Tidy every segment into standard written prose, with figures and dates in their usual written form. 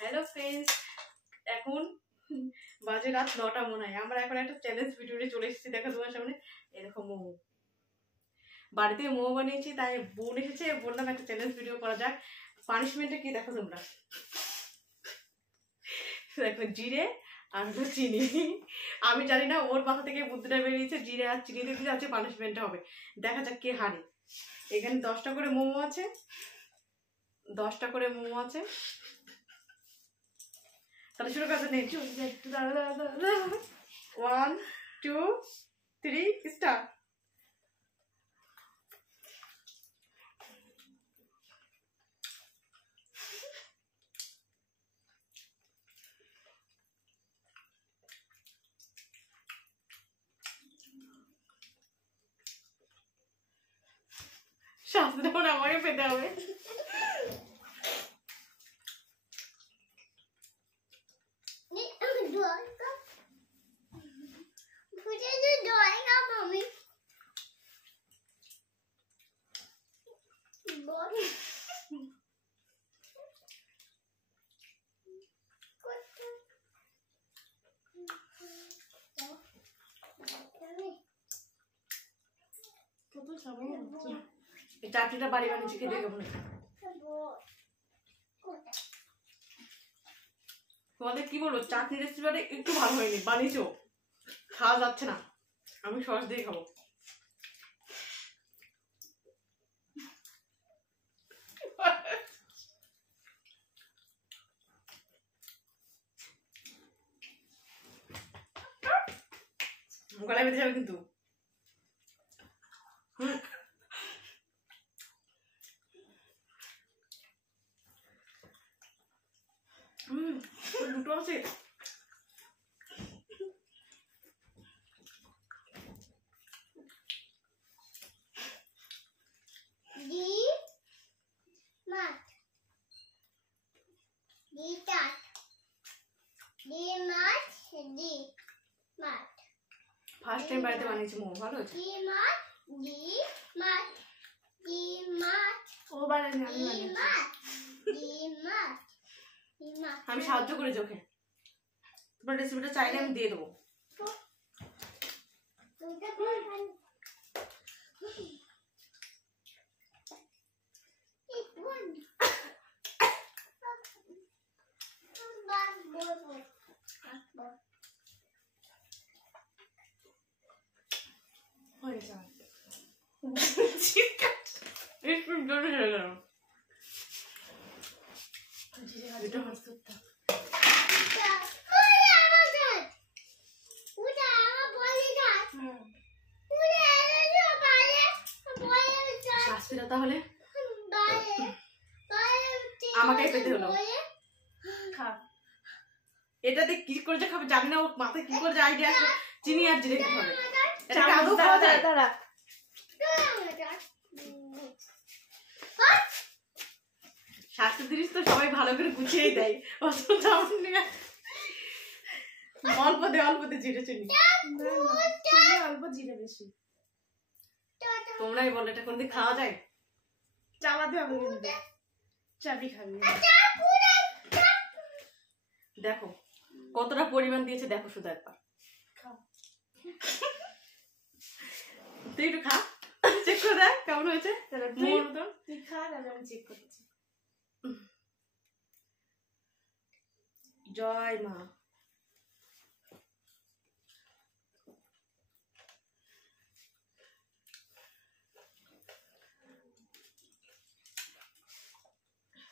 Hello friends, এখন বাজে রাত 9টা মনে হয়। আমরা এখন একটা চ্যালেঞ্জ ভিডিওতে চলে এসেছি দেখা তোমার সামনে। এরকম মোমো বাড়িতে মোমো বানিয়েছি, তাই বোন এসেছে, বললাম একটা চ্যালেঞ্জ ভিডিও করা যাক। পানিশমেন্টটা কি দেখো তোমরা, দেখো জিরে আর চিনি। আমি জানি না, ওর মাথা থেকে বুদ্ধিটা বেরিয়েছে জিরে আর চিনি দিয়ে আছে পানিশমেন্টটা হবে। দেখা যাক কে হারে। এখানে 10টা করে মোমো আছে, 10টা করে মোমো আছে। তাহলে শুরু করতে নেই। 1 2 3 স্টার্ট। শাস্তি করে আমাকে পেতে হবে। চাটনিটা বাড়ি বানিয়েছি, খেতে কেমন হয়েছে? তোমাদের কি বলবো, চাটনি রেসিপিটা একটু ভালো হয়নি, বানিয়েছো খাওয়া যাচ্ছে না। আমি সস দিয়ে খাবো। গলায় বেঁধে যাবে কিন্তু। দুটো আছে। ফার্স্ট টাইম বাড়িতে বানিয়েছি মোমো, ভালো হয়েছে। আমি সাহায্য করেছি ওকে। তোমার রেসিপিটা চাইলে আমি দিয়ে দেবো। শাস্তিটা তাহলে আমাকেই পেতে হলো। এটাতে কি করে যে খাবে জানি না, ওর মাথায় কি করে যে আইডিয়া আসে চিনি আর জিরে দিতে হবে। এটা আদৌ খাওয়া যায়? শাস্তি জিনিস তো সবাই ভালো করে গুছিয়েই দেয়, অল্প দে জিরে চিনি, অল্প জিরে বেশি। তোমরাই বলো এটা কোনদিন খাওয়া যায়? চালাতে হবে কিন্তু, চাবি খাবি। দেখো কতটা পরিমাণ দিয়েছে, দেখো শুধু একবার। তুই একটু খা, চেক করে দেখ কেমন হয়েছে। তুই খা, আমি চেক করছি। জয় মা।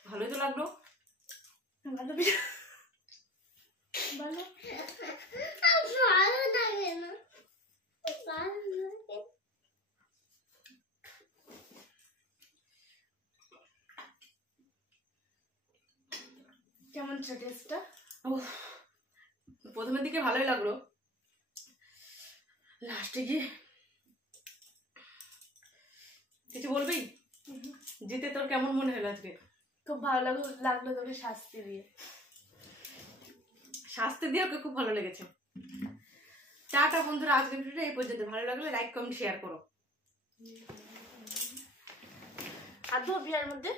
ভালোই তো লাগলো। ভালো ভালো লাগে না। কেমন টেস্টটা? প্রথমের দিকে ভালোই লাগলো, লাস্টে গিয়ে কিছু বলবি? জিতে তোর কেমন মনে হলো আজকে? খুব ভালো লাগলো তোকে শাস্তি দিয়ে ওকে খুব ভালো লেগেছে। টাটা বন্ধুরা, আজকের ভিডিওটা এই পর্যন্ত। ভালো লাগলে লাইক কমেন্ট শেয়ার করো। হাত ধোবো বিয়ার মধ্যে